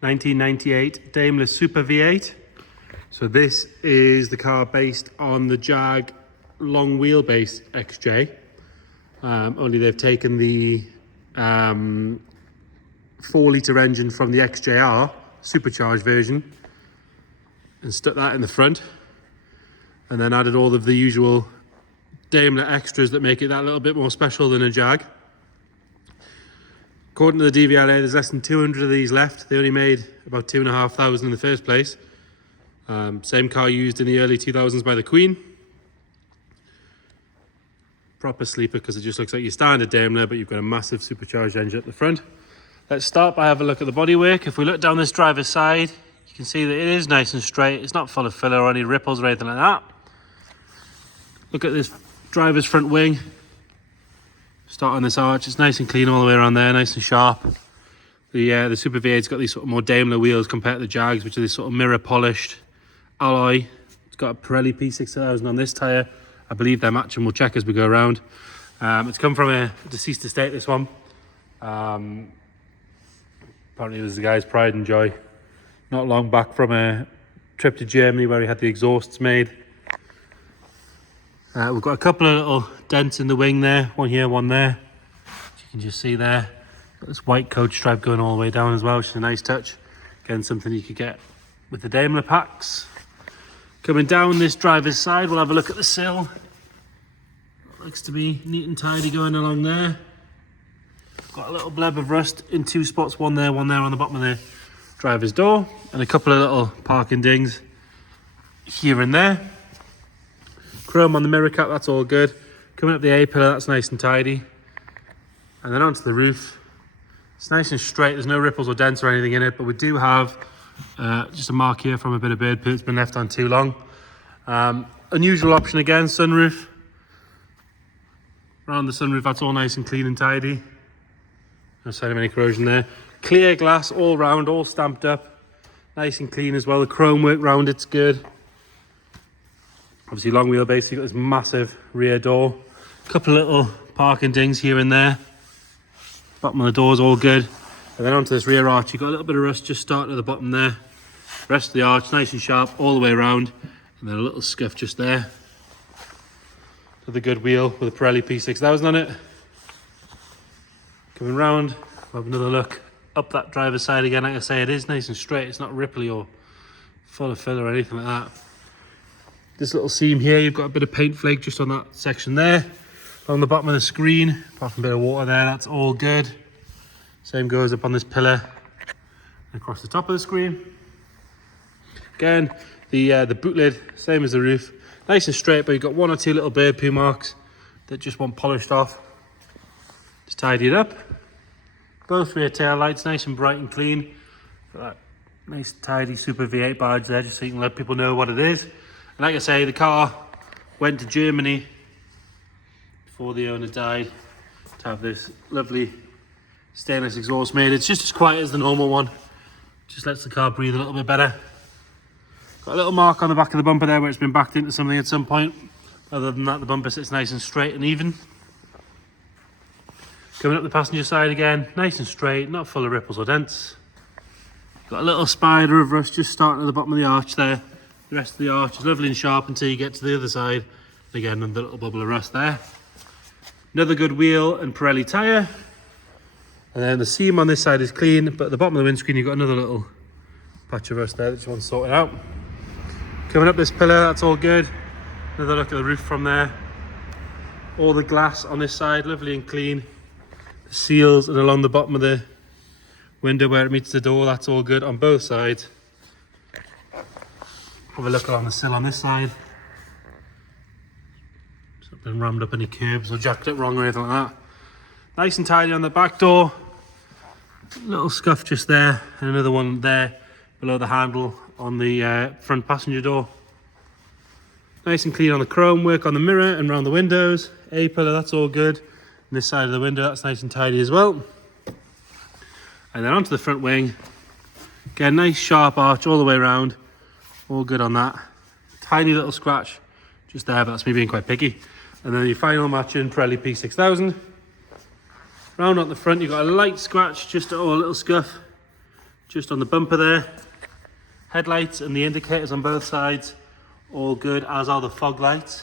1998 Daimler Super V8. So this is the car based on the Jag long wheelbase XJ. Only they've taken the 4-litre engine from the XJR supercharged version and stuck that in the front, and then added all of the usual Daimler extras that make it that little bit more special than a Jag. According to the DVLA, there's less than 200 of these left. They only made about 2,500 in the first place. Same car used in the early 2000s by the Queen. Proper sleeper because it just looks like your standard Daimler, but you've got a massive supercharged engine at the front. Let's start by having a look at the bodywork. If we look down this driver's side, you can see that it is nice and straight. It's not full of filler or any ripples or anything like that. Look at this driver's front wing. Start on this arch, it's nice and clean all the way around there, nice and sharp. The Super V8's got these sort of more Daimler wheels compared to the Jags, which are this sort of mirror polished alloy. It's got a Pirelli P6000 on this tyre. I believe they're matching, we'll check as we go around. It's come from a deceased estate, this one. Apparently it was the guy's pride and joy. Not long back from a trip to Germany where he had the exhausts made. We've got a couple of little dents in the wing there, one here, one there. As you can just see there. Got this white coach stripe going all the way down as well, which is a nice touch. Again, something you could get with the Daimler packs. Coming down this driver's side, we'll have a look at the sill. Looks to be neat and tidy going along there. Got a little bleb of rust in two spots, one there on the bottom of the driver's door, and a couple of little parking dings here and there. Chrome on the mirror cap, that's all good. Coming up the A-pillar, that's nice and tidy. And then onto the roof. It's nice and straight, there's no ripples or dents or anything in it, but we do have just a mark here from a bit of bird poo that's been left on too long. Unusual option again, sunroof. Around the sunroof, that's all nice and clean and tidy. No sign of any corrosion there. Clear glass all round, all stamped up. Nice and clean as well. The chrome work round it's good. Obviously long wheelbase, you've got this massive rear door. A couple of little parking dings here and there. Bottom of the door's all good. And then onto this rear arch, you've got a little bit of rust just starting at the bottom there. Rest of the arch, nice and sharp all the way around. And then a little scuff just there. Another good wheel with a Pirelli P6000 on it. Coming round, we'll have another look up that driver's side again. Like I say, it is nice and straight. It's not ripply or full of filler or anything like that. This little seam here, you've got a bit of paint flake just on that section there. Along the bottom of the screen, apart from a bit of water there, that's all good. Same goes up on this pillar and across the top of the screen. Again, the boot lid, same as the roof. Nice and straight, but you've got one or two little bird poo marks that just want polished off. Just tidy it up. Both rear tail lights, nice and bright and clean. Got that nice tidy Super V8 badge there, just so you can let people know what it is. And like I say, the car went to Germany before the owner died to have this lovely stainless exhaust made. It's just as quiet as the normal one. Just lets the car breathe a little bit better. Got a little mark on the back of the bumper there where it's been backed into something at some point. Other than that, the bumper sits nice and straight and even. Coming up the passenger side again, nice and straight, not full of ripples or dents. Got a little spider of rust just starting at the bottom of the arch there. The rest of the arch is lovely and sharp until you get to the other side. Again, another little bubble of rust there. Another good wheel and Pirelli tyre. And then the seam on this side is clean, but at the bottom of the windscreen you've got another little patch of rust there that just wants sorted out. Coming up this pillar, that's all good. Another look at the roof from there. All the glass on this side, lovely and clean. The seals and along the bottom of the window where it meets the door, that's all good on both sides. Have a look along the sill on this side. It's not been rammed up any curbs or jacked up wrong or anything like that. Nice and tidy on the back door. Little scuff just there, and another one there below the handle on the front passenger door. Nice and clean on the chrome work on the mirror and around the windows. A-pillar, that's all good. And this side of the window, that's nice and tidy as well. And then onto the front wing. Again, nice sharp arch all the way around. All good on that. Tiny little scratch just there, but that's me being quite picky. And then your final matching Pirelli P6000. Round on the front, you've got a light scratch, just a little scuff. just on the bumper there. Headlights and the indicators on both sides, all good, as are the fog lights.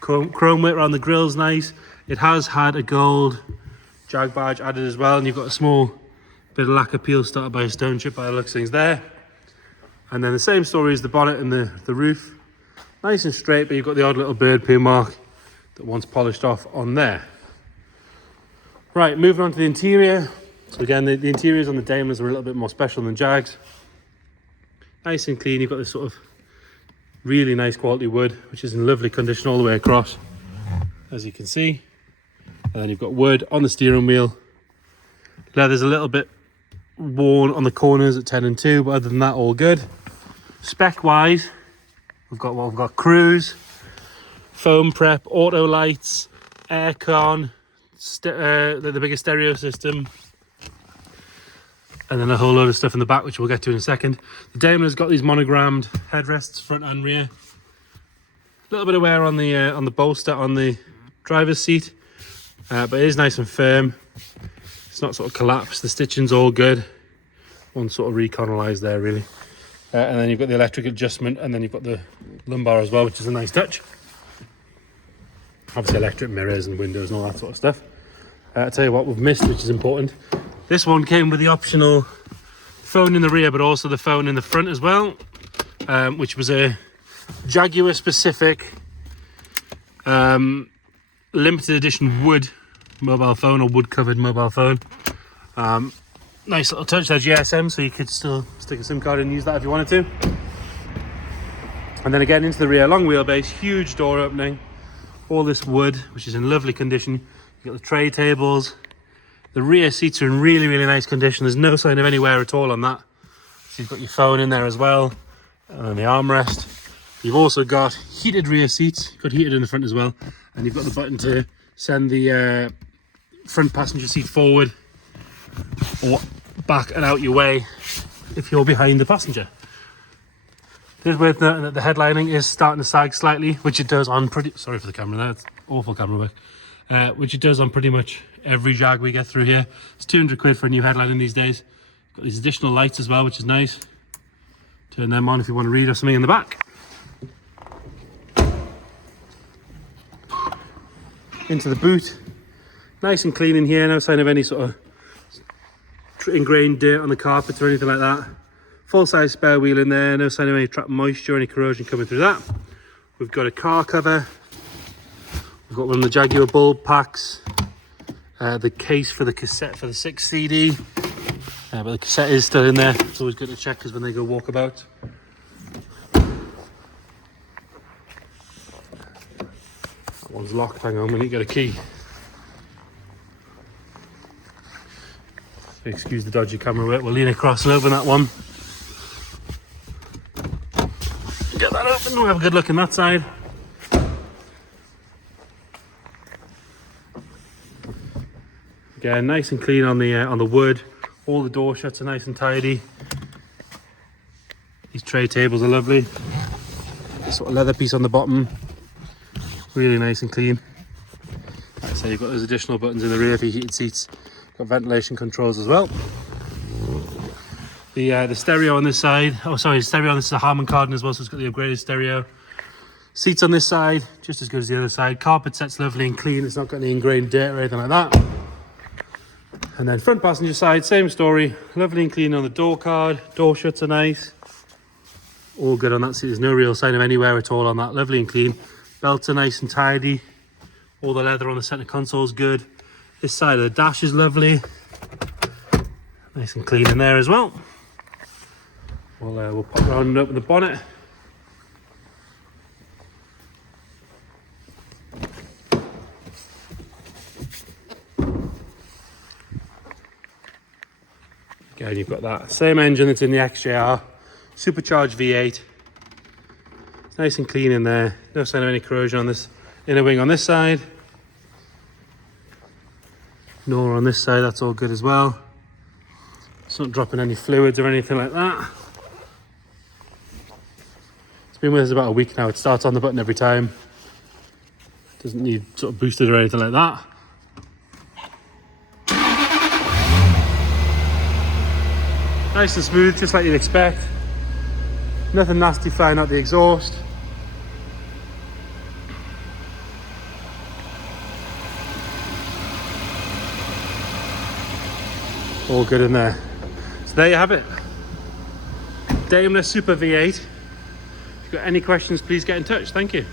Chrome weight around the grill's nice. It has had a gold Jag badge added as well, and you've got a small bit of lacquer peel started by a stone chip by the looks of things there. And then the same story as the bonnet and the roof. Nice and straight, but you've got the odd little bird poo mark that wants polished off on there. Right, moving on to the interior. So again, the interiors on the Daimlers are a little bit more special than Jags. Nice and clean. You've got this sort of really nice quality wood, which is in lovely condition all the way across, as you can see. And then you've got wood on the steering wheel. Leather's a little bit worn on the corners at 10 and 2, but other than that, all good. Spec wise, we've got cruise, foam prep, auto lights, aircon, the biggest stereo system, and then a whole load of stuff in the back, which we'll get to in a second. The Daimler's got these monogrammed headrests, front and rear. A little bit of wear on the bolster on the driver's seat, but it is nice and firm. It's not sort of collapsed. The stitching's all good. One sort of reconalized there, really. And then you've got the electric adjustment, and then you've got the lumbar as well, which is a nice touch. Obviously electric mirrors and windows and all that sort of stuff. I'll tell you what we've missed, which is important. This one came with the optional phone in the rear, but also the phone in the front as well, which was a Jaguar specific limited edition wood mobile phone, or wood covered mobile phone. Nice little touch there, GSM, so you could still stick a SIM card in and use that if you wanted to. And then again into the rear, long wheelbase, huge door opening, all this wood, which is in lovely condition. You've got the tray tables. The rear seats are in really, really nice condition. There's no sign of any wear at all on that. So you've got your phone in there as well, and the armrest. You've also got heated rear seats. You've got heated in the front as well. And you've got the button to send the front passenger seat forward or back and out your way if you're behind the passenger. This with the headlining is starting to sag slightly, which it does on sorry for the camera there, it's awful camera work. Which it does on pretty much every Jag we get through here. It's 200 quid for a new headlining these days. Got these additional lights as well, which is nice. Turn them on if you want to read or something in the back. Into the boot. Nice and clean in here, no sign of any sort of ingrained dirt on the carpets or anything like that. Full size spare wheel in there, no sign of any trapped moisture or any corrosion coming through that. We've got a car cover. We've got one of the Jaguar bulb packs. The case for the cassette for the 6 CD. But the cassette is still in there. It's always good to check because when they go walkabout. That one's locked, hang on, we need to get a key. Excuse the dodgy camera work, we'll lean across and open that one. Get that open, we'll have a good look in that side. Again, nice and clean on the wood. All the door shuts are nice and tidy. These tray tables are lovely. This sort of leather piece on the bottom, really nice and clean. Like I say, you've got those additional buttons in the rear for your heated seats. Got ventilation controls as well. The stereo on this side, oh sorry, the stereo on this is a Harman Kardon as well, so it's got the upgraded stereo. Seats on this side, just as good as the other side. Carpet set's lovely and clean, it's not got any ingrained dirt or anything like that. And then front passenger side, same story, lovely and clean on the door card. Door shuts are nice. All good on that seat, there's no real sign of any wear at all on that, lovely and clean. Belts are nice and tidy. All the leather on the centre console is good. This side of the dash is lovely. Nice and clean in there as well. We'll pop around and open the bonnet. Again, you've got that same engine that's in the XJR, supercharged V8. It's nice and clean in there. No sign of any corrosion on this inner wing on this side. Nor on this side, that's all good as well. It's not dropping any fluids or anything like that. It's been with us about a week now. It starts on the button every time. Doesn't need sort of boosted or anything like that. Nice and smooth, just like you'd expect. Nothing nasty flying out the exhaust. All good in there. So there you have it. Daimler Super V8. If you've got any questions, please get in touch. Thank you.